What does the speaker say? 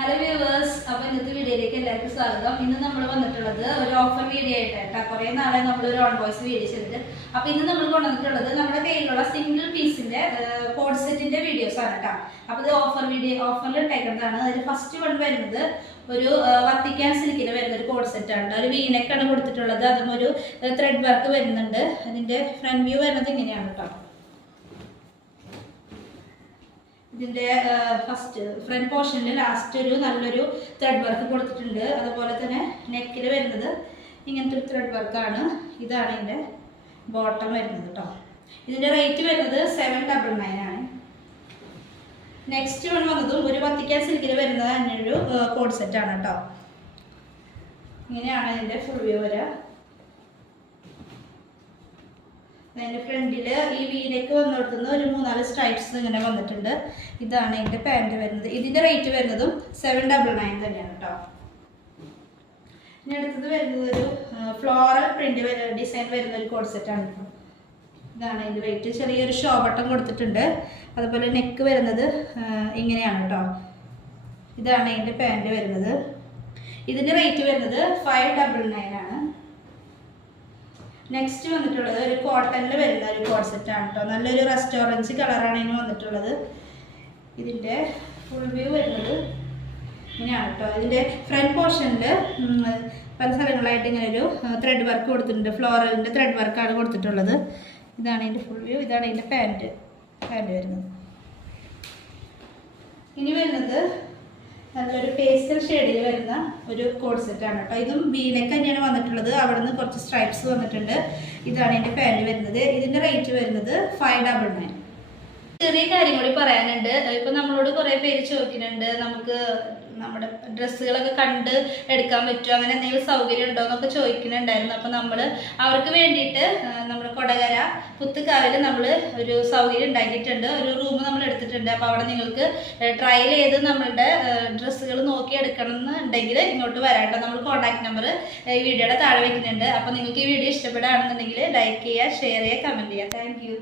Hello viewers, അപ്പോൾ ഇന്നത്തെ വീഡിയോയിലേക്ക് എല്ലാവർക്കും സ്വാഗതം. ഇന്ന് നമ്മൾ വന്നിട്ടുള്ളത് ഒരു ഓഫർ വീഡിയോ ആയിട്ടാണ്. കുറേ നാളെ നമ്മളൊരു ഓൺ വോയിസ് വീഡിയോ ചെയ്തിട്ട്. അപ്പോൾ ഇന്ന് നമ്മൾ കൊണ്ടുവന്നിട്ടുള്ളത് നമ്മുടെ കയ്യിലുള്ള സിംഗിൾ പീസിന്റെ കോഡ് സെറ്റിന്റെ വീഡിയോസ് ആണ് കേട്ടോ. അപ്പോൾ ഇത് ഓഫറിൽ ഇട്ടേക്കുന്നതാണ്. അതിൽ ഫസ്റ്റ് വൺ വരുന്നത് ഒരു വത്തിക്കാൻ സിൽക്കിൽ വരുന്ന ഒരു കോഡ് സെറ്റ് ആണ്. ഒരു വീനക്കാണ് കൊടുത്തിട്ടുള്ളത്. അതും ഒരു ത്രെഡ് വർക്ക് വരുന്നുണ്ട്. അതിന്റെ ഫ്രണ്ട് വ്യൂ വരുന്നത് ഇങ്ങനെയാണ് കേട്ടോ. ഇതിൻ്റെ ഫസ്റ്റ് ഫ്രണ്ട് പോർഷനിൽ ലാസ്റ്റ് ഒരു നല്ലൊരു ത്രെഡ് വർക്ക് കൊടുത്തിട്ടുണ്ട്. അതുപോലെ തന്നെ നെക്കിൽ വരുന്നത് ഇങ്ങനത്തെ ഒരു ത്രെഡ് വർക്കാണ്. ഇതാണ് ഇതിൻ്റെ ബോട്ടം വരുന്നത് കേട്ടോ. ഇതിൻ്റെ റേറ്റ് വരുന്നത് 799 ആണ്. നെക്സ്റ്റ് വന്നതും ഒരു വത്തിക്കാൻ സിൽക്കിൽ വരുന്നത് തന്നെയൊരു കോഡ് സെറ്റാണ് കേട്ടോ. ഇങ്ങനെയാണ് ഇതിൻ്റെ ഫുൾ വ്യൂ വരിക. അതിൻ്റെ ഫ്രണ്ടിൽ ഈ വീലേക്ക് വന്നിടത്തുനിന്ന് ഒരു 3-4 സ്ട്രൈപ്സ് ഇങ്ങനെ വന്നിട്ടുണ്ട്. ഇതാണ് ഇതിൻ്റെ പാൻറ് വരുന്നത്. ഇതിൻ്റെ റേറ്റ് വരുന്നതും 799 തന്നെയാണ് കേട്ടോ. ഇനി അടുത്തത് വരുന്നത് ഒരു ഫ്ലോറൽ പ്രിന്റ് ഡിസൈൻ വരുന്ന ഒരു കോഡ് സെറ്റാണ് കേട്ടോ. ഇതാണ് ഇതിൻ്റെ റേറ്റ്. ചെറിയൊരു ഷോ ബട്ടൺ കൊടുത്തിട്ടുണ്ട്. അതുപോലെ നെക്ക് വരുന്നത് ഇങ്ങനെയാണ് കേട്ടോ. ഇതാണ് ഇതിൻ്റെ പാൻറ് വരുന്നത്. ഇതിൻ്റെ റേറ്റ് വരുന്നത് 599 ആണ്. നെക്സ്റ്റ് വന്നിട്ടുള്ളത് ഒരു കോട്ടണിൽ വരുന്ന ഒരു കോഡ് സെറ്റാണ് കേട്ടോ. നല്ലൊരു റെസ്റ്റോറൻറ്റ് കളറാണ് ഇതിന് വന്നിട്ടുള്ളത്. ഇതിൻ്റെ ഫുൾ വ്യൂ വരുന്നത് ഇങ്ങനെയാണ് കേട്ടോ. ഇതിൻ്റെ ഫ്രണ്ട് പോർഷനിൽ പല സ്ഥലങ്ങളായിട്ട് ഇങ്ങനെ ഒരു ത്രെഡ് വർക്ക് കൊടുത്തിട്ടുണ്ട്. ഫ്ലോറലിൻ്റെ ത്രെഡ് വർക്കാണ് കൊടുത്തിട്ടുള്ളത്. ഇതാണ് ഇതിൻ്റെ ഫുൾ വ്യൂ. ഇതാണ് ഇതിൻ്റെ പാൻറ് വരുന്നത്. ഇനി വരുന്നത് നല്ലൊരു പേസ്റ്റൽ ഷെയ്ഡിൽ വരുന്ന ഒരു കോഡ് സെറ്റാണ് കേട്ടോ. ഇതും വീനക്ക് തന്നെയാണ് വന്നിട്ടുള്ളത്. അവിടെ നിന്ന് കുറച്ച് സ്ട്രൈപ്സ് വന്നിട്ടുണ്ട്. ഇതാണ് എൻ്റെ പാൻറ് വരുന്നത്. ഇതിൻ്റെ റേറ്റ് വരുന്നത് 599. ചെറിയ കാര്യം കൂടി പറയാനുണ്ട്. ഇപ്പം നമ്മളോട് കുറേ പേര് ചോദിക്കുന്നുണ്ട്, നമുക്ക് നമ്മുടെ ഡ്രസ്സുകളൊക്കെ കണ്ട് എടുക്കാൻ പറ്റുമോ, അങ്ങനെ എന്തെങ്കിലും സൗകര്യം ഉണ്ടോ എന്നൊക്കെ ചോദിക്കുന്നുണ്ടായിരുന്നു. അപ്പം നമ്മൾ അവർക്ക് വേണ്ടിയിട്ട് നമ്മുടെ കൊടകര പുത്തുക്കാവിൽ നമ്മൾ ഒരു സൗകര്യം ഉണ്ടാക്കിയിട്ടുണ്ട്. ഒരു റൂം നമ്മൾ എടുത്തിട്ടുണ്ട്. അപ്പോൾ അവിടെ നിങ്ങൾക്ക് ട്രയൽ ചെയ്ത് നമ്മളുടെ ഡ്രസ്സുകൾ നോക്കി എടുക്കണം എന്നുണ്ടെങ്കിൽ ഇങ്ങോട്ട് വരാട്ടോ. നമ്മൾ കോൺടാക്ട് നമ്പർ ഈ വീഡിയോയുടെ താഴെ വയ്ക്കുന്നുണ്ട്. അപ്പോൾ നിങ്ങൾക്ക് ഈ വീഡിയോ ഇഷ്ടപ്പെടുകയാണെന്നുണ്ടെങ്കിൽ ലൈക്ക് ചെയ്യുക, ഷെയർ ചെയ്യുക, കമൻറ്റ് ചെയ്യുക. Thank you.